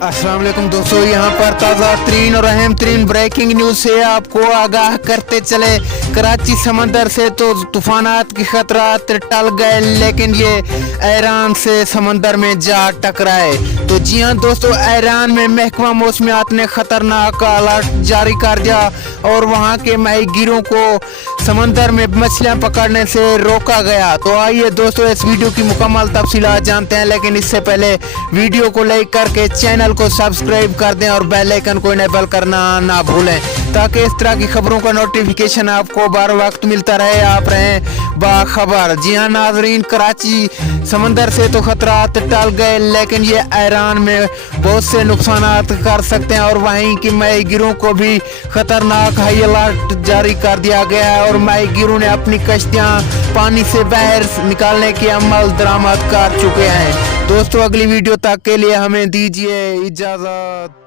अस्सलाम वालेकुम दोस्तों, यहाँ पर ताज़ा तरीन और अहम तरीन ब्रेकिंग न्यूज़ से आपको आगाह करते चले। कराची समंदर से तो तूफानात की खतरात टल गए, लेकिन ये ईरान से समंदर में जा टकराए। तो जी हाँ दोस्तों, ईरान में महकमा मौसमियात ने खतरनाक अलर्ट जारी कर दिया और वहाँ के माहीगीरों को समंदर में मछलियाँ पकड़ने से रोका गया। तो आइए दोस्तों, इस वीडियो की मुकम्मल तफसीलात जानते हैं, लेकिन इससे पहले वीडियो को लाइक करके चैनल को सब्सक्राइब कर दें और बेल आइकन को इनेबल करना ना भूलें, ताकि इस तरह की खबरों का नोटिफिकेशन आपको बार वक्त मिलता रहे, आप रहें बाखबर। जी हाँ नाजरीन, कराची समंदर से तो खतरात टल गए, लेकिन ये ईरान में बहुत से नुकसान कर सकते हैं और वहीं की माहीगीरों को भी खतरनाक हाई अलर्ट जारी कर दिया गया है और माहीगीरों ने अपनी कश्तियाँ पानी से बाहर निकालने की अमल दरामद कर चुके हैं। दोस्तों, अगली वीडियो तक के लिए हमें दीजिए इजाज़त।